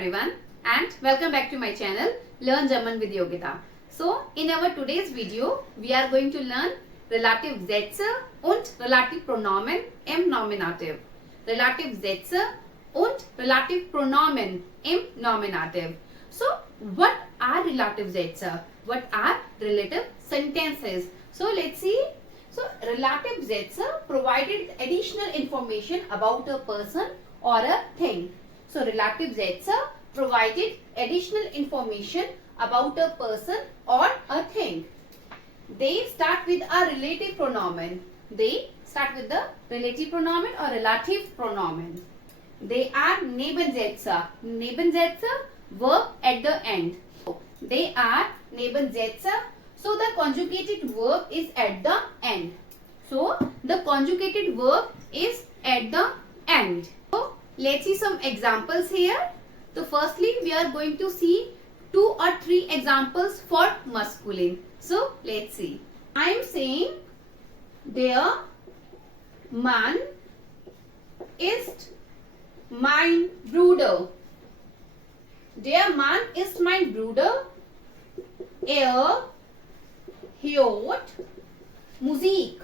everyone and welcome back to my channel Learn German with Yogita. So in our today's video we are going to learn Relative Sätze und Relative Pronomen im Nominativ. Relative Sätze und Relative Pronomen im Nominativ. So what are relative Sätze? What are relative sentences? So let's see. So relative Sätze provided additional information about a person or a thing. So relative Sätze provided additional information about a person or a thing. They start with a relative pronomen. They start with the relative pronomen or relative pronomen. They are Nebensätze. Nebensätze, verb at the end. They are Nebensätze. So the conjugated verb is at the end. So the conjugated verb is at the end. So let's see some examples here. So firstly we are going to see 2 or 3 examples for masculine. So let's see. I am saying der Mann ist mein Bruder. Der Mann ist mein Bruder. Er hört Musik.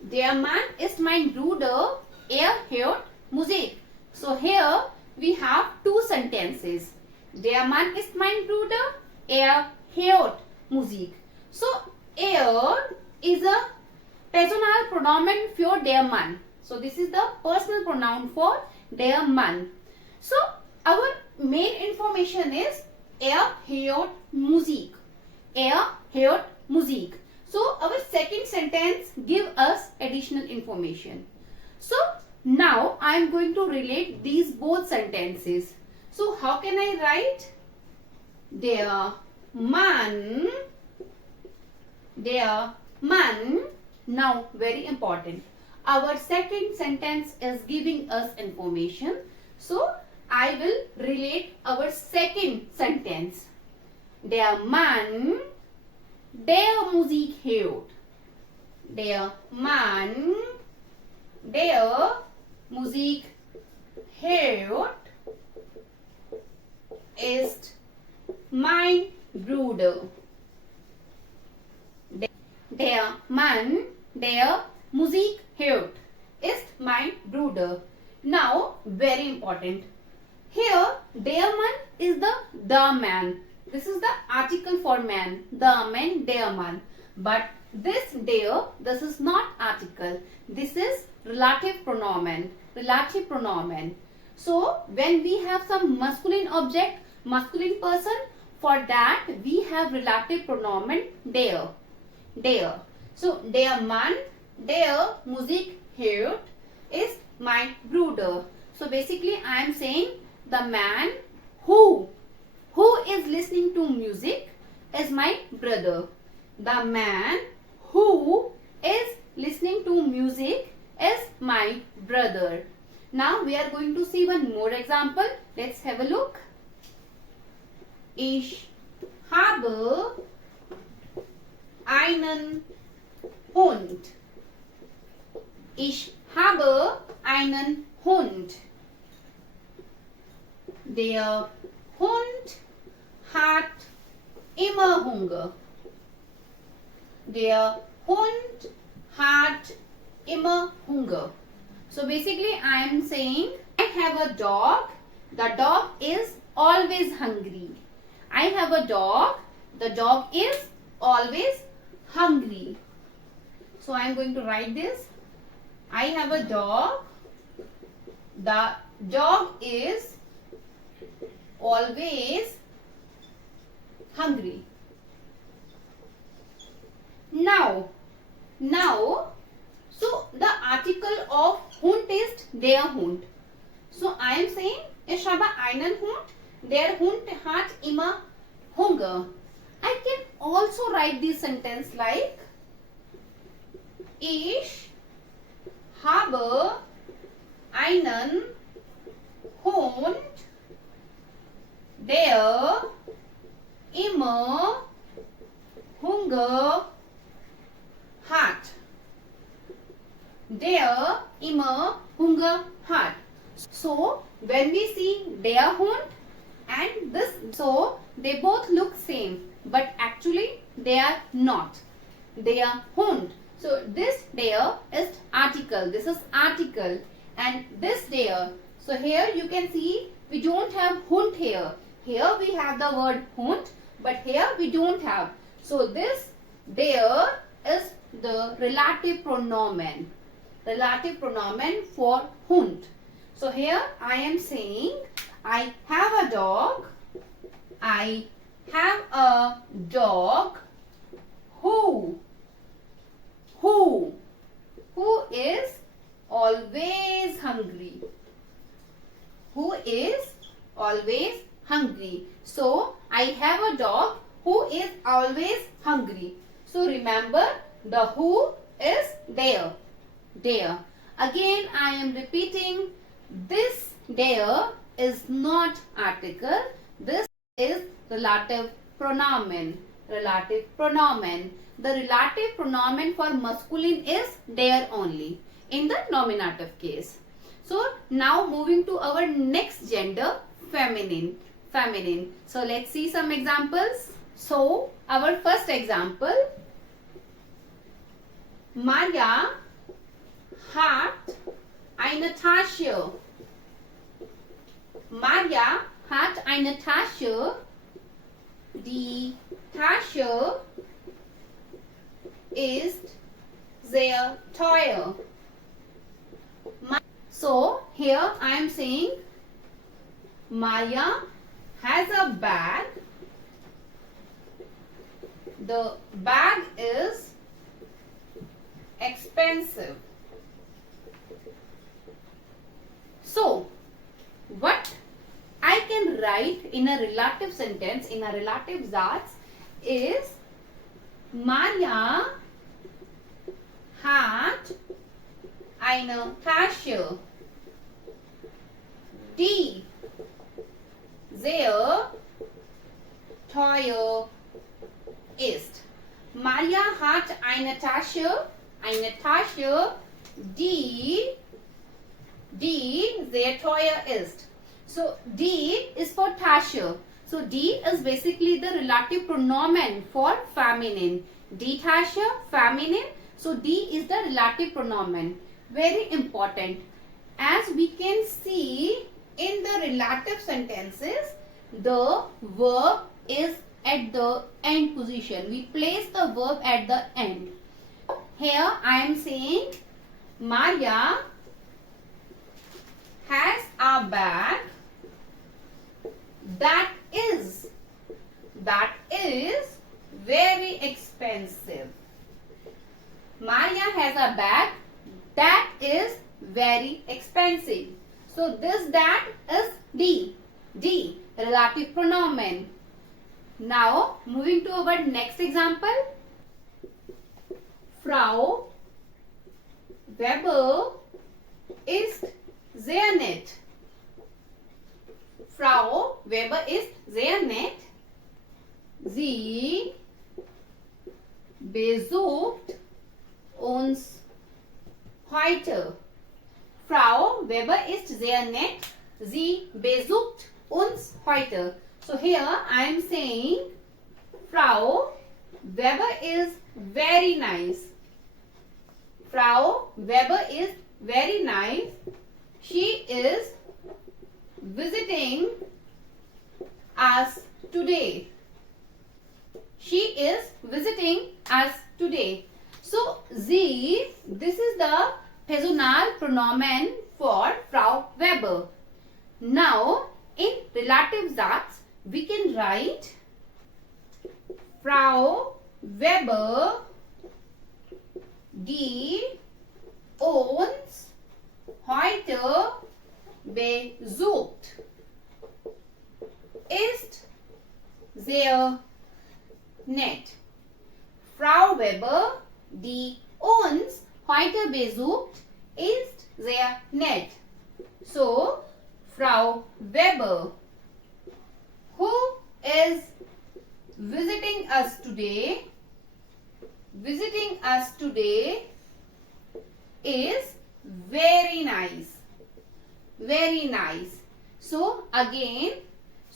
Der Mann ist mein Bruder. Er hört Musik. So here we have 2 sentences. Der Mann ist mein Bruder. Er hört Musik. So er is a personal pronomen for der Mann. So this is the personal pronoun for der Mann. So our main information is er hört Musik. Er hört Musik. So our second sentence give us additional information. So now I am going to relate these both sentences. So how can I write? Der Mann. Der Mann. Now very important. Our second sentence is giving us information. So I will relate our second sentence. Der Mann, der Musik hört. Der Mann, der Musik hört, ist mein Bruder. Der Mann, der Musik hört, ist mein Bruder. Now, very important. Here, der Mann is the man. This is the article for man. The man, der Mann. But this der, this is not article. This is relative pronomen. Relative pronomen. So, when we have some masculine object, masculine person, for that we have relative pronomen der. Der. So, der Mann, der Musik hört, ist mein Bruder. So, basically I am saying the man who is listening to music is my brother. The man who is listening to music is my brother. Now we are going to see one more example. Let's have a look. Ich habe einen Hund. Ich habe einen Hund. Der Hund hat immer Hunger. Der Hund hat immer Hunger. So basically I am saying I have a dog. The dog is always hungry. I have a dog. The dog is always hungry. So I am going to write this. I have a dog. The dog is always hungry. Now, so the article of Hund is der Hund. So I am saying, ich habe einen Hund. Der Hund hat immer Hunger. I can also write this sentence like, ich habe einen Hund, der immer Hunger hat. Der immer Hunger hat. So, when we see der Hund, and this. So they both look same, but actually they are not. They are Hund. So this there is article. This is article, and this there. So here you can see we don't have Hund here. Here we have the word Hund, but here we don't have. So this there is the relative pronomen. Relative pronomen for Hund. So here I am saying I have a dog. I have a dog who is always hungry. Who is always hungry. So I have a dog who is always hungry. So remember, the who is there. There. Again I am repeating, this there is not article. This is relative pronomen. Relative pronomen. The relative pronomen for masculine is there only in the nominative case. So now moving to our next gender, feminine. Feminine. So let's see some examples. So our first example, Maria hat eine Tasche. Maria hat eine Tasche. Die Tasche ist sehr teuer. So here I am saying Maria has a bag. The bag is expensive. So what I can write in a relative sentence, in a relative Satz, is Maria hat eine Tasche, die sehr teuer ist. Maria hat eine Tasche, die sehr teuer ist. So die is for Tasche. So die is basically the relative pronomen for feminine. Die Tasche, feminine. So die is the relative pronomen. Very important. As we can see in the relative sentences, the verb is at the end position. We place the verb at the end. Here I am saying Maria has a bag that is very expensive. Maria has a bag that is very expensive. So this that is D, relative pronomen. Now moving to our next example. Frau Weber ist sehr nett. Frau Weber ist sehr nett. Sie besucht uns heute. Frau Weber ist sehr nett. Sie besucht uns heute. So here I am saying Frau Weber is very nice. Frau Weber is very nice. She is visiting us today. She is visiting us today. So sie, this is the personal pronomen for Frau Weber. Now in relative Satz we can write Frau Weber, die uns heute besucht, ist sehr nett. Frau Weber, die uns heute besucht, ist sehr nett. So, Frau Weber, who is visiting us today, is very nice. Very nice. So again,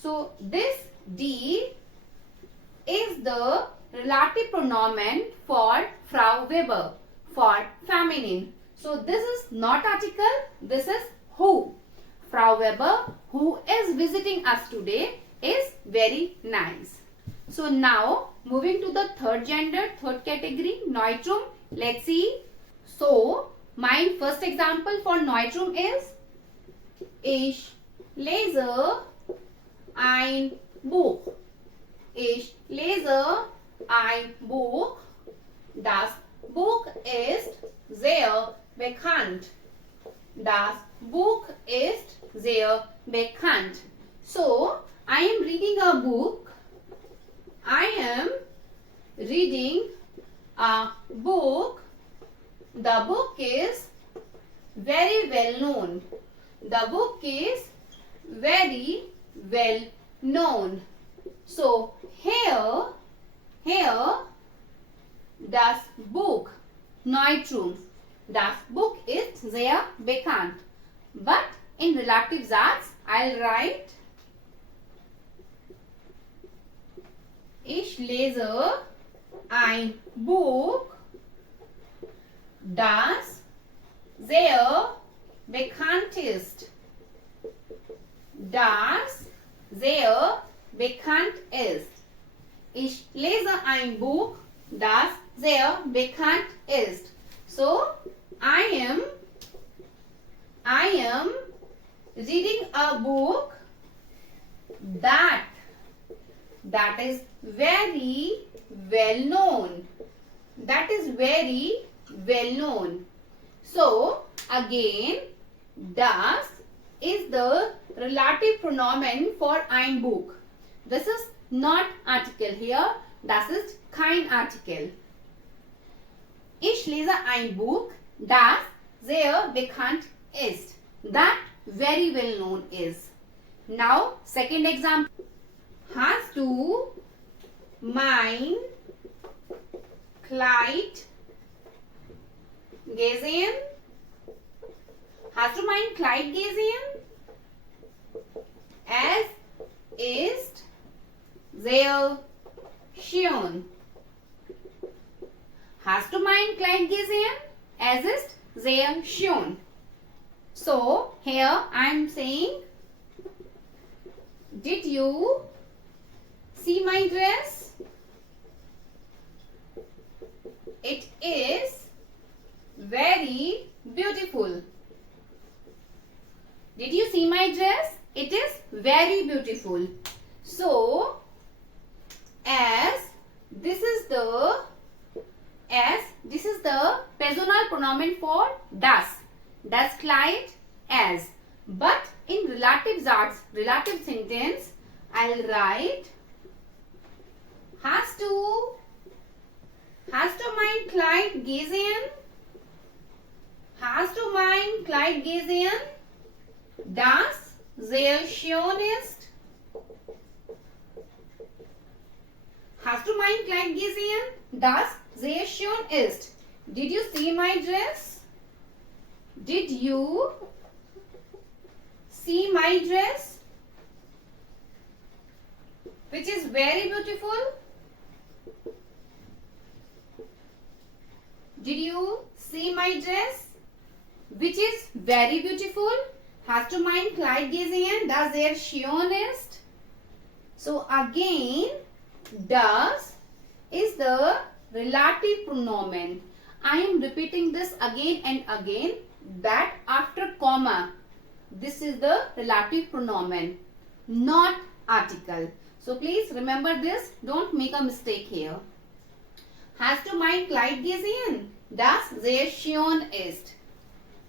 So this die is the relative pronoun for Frau Weber, for feminine. So this is not article, this is who. Frau Weber, who is visiting us today, is very nice. So now moving to the third gender, third category, Neutrum. Let's see. So my first example for Neutrum is Ich lese ein Buch. Ich lese ein Buch. Das Buch ist sehr bekannt. Das Buch ist sehr bekannt. So, I am reading a book. I am reading a book. The book is very well known. The book is very well known. So, here, das Buch, Neutrum. Das Buch ist sehr bekannt. But in relative Satz, I'll write Ich lese ein Buch, das sehr bekannt ist. Das sehr bekannt ist. Ich lese ein Buch, das sehr bekannt ist. So, I am reading a book that is very well known. That is very well known. So, again, das is the relative pronoun for ein Buch. This is not article here. Das ist kein Artikel. Ich lese ein Buch, das sehr bekannt ist. That very well known is. Now, second example. Hast du mein Kleid gesehen? Hast du mein Kleid gesehen? Es ist sehr schön. Hast du mein Kleid gesehen? Es ist sehr schön. So, here I am saying, did you see my dress? It is very beautiful. Did you see my dress? It is very beautiful. So, as this is the personal pronoun for das. Das Kleid as. But in relative Satz, relative sentence, I'll write Hast du mein Kleid gesehen? Hast du mein Kleid gesehen? Das sehr schön ist. Hast du mein Kleid gesehen? Das sehr schön ist. Did you see my dress? Did you see my dress? Which is very beautiful. Did you see my dress? Which is very beautiful. Hast du mein Kleid gesehen? Das sehr schön ist. So again, das is the relative pronoun. I am repeating this again and again, that after comma, this is the relative pronoun, not article. So please remember this, don't make a mistake here. Hast du mein Kleid gesehen? Das sehr schön ist.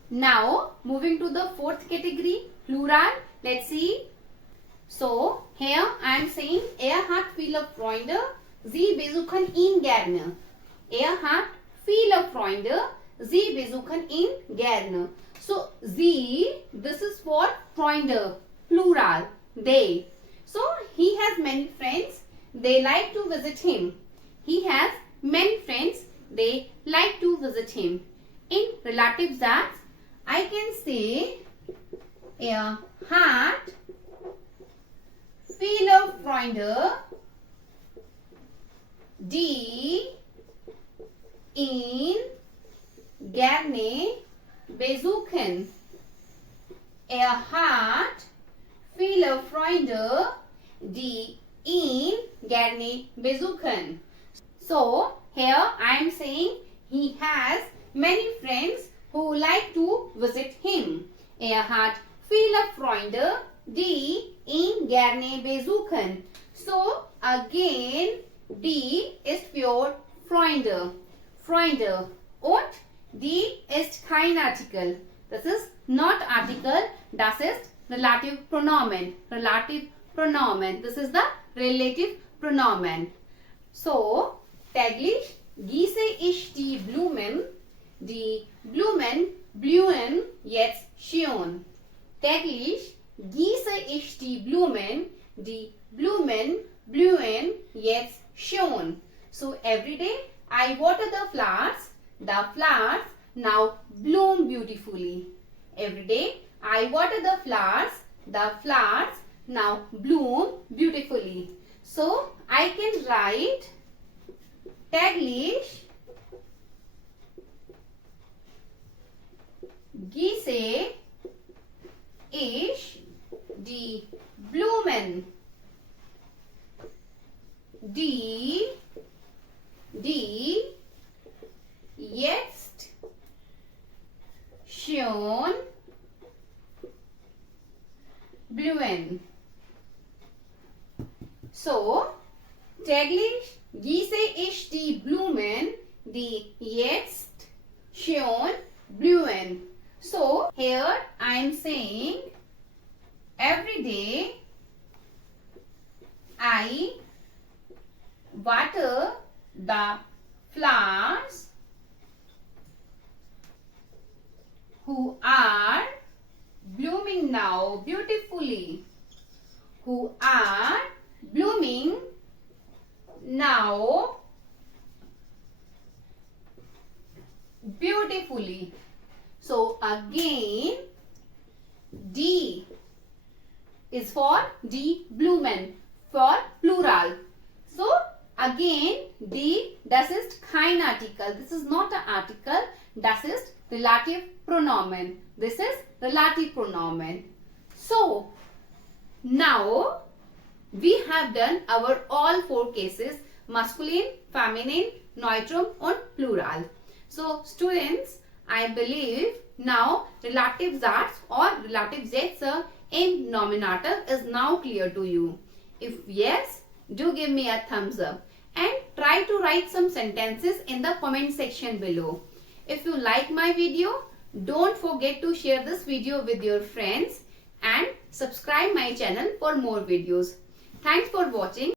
Now, moving to the fourth category, plural. Let's see. So, here I am saying, hat viele Freunde, sie besuchen ihn gerne. Hat viele Freunde, sie besuchen ihn gerne. So, sie, this is for Freunde, plural, they. So, he has many friends, they like to visit him. He has many friends, they like to visit him. In relative Satz, I can say, hat Freunde. Die ihn gerne besuchen. Hat viele Freunde, die ihn gerne besuchen. So here I am saying he has many friends who like to visit him. Hat viele Freunde, die ihn gerne besuchen. So again die ist für Freunde. Freunde. Und die ist kein Artikel. Das ist not article. Das ist relative pronomen. Relative pronomen. This is the relative pronomen. So, täglich gieße ich die Blumen. Die Blumen blühen jetzt schon. Täglich gieße ich die Blumen. Die Blumen blühen jetzt schon. So, every day I water the flowers. The flowers now bloom beautifully. Every day I water the flowers. The flowers now bloom beautifully. So I can write täglich gieße ich die Blumen. Die jetzt schon blühen. So, täglich gieße ich die Blumen, die jetzt schon blühen. So, here I am saying every day I water the flowers who are blooming now beautifully. Who are blooming now beautifully. So again die is for die Blumen, for plural. So again die, das ist kein Artikel. This is not an article. Das ist relative pronomen. This is relative pronomen. So now we have done our all four cases: masculine, feminine, neutrum and plural. So students, I believe now relative Satz or relative Sätze in nominative is now clear to you. If yes, do give me a thumbs up and try to write some sentences in the comment section below. If you like my video, don't forget to share this video with your friends and subscribe my channel for more videos. Thanks for watching.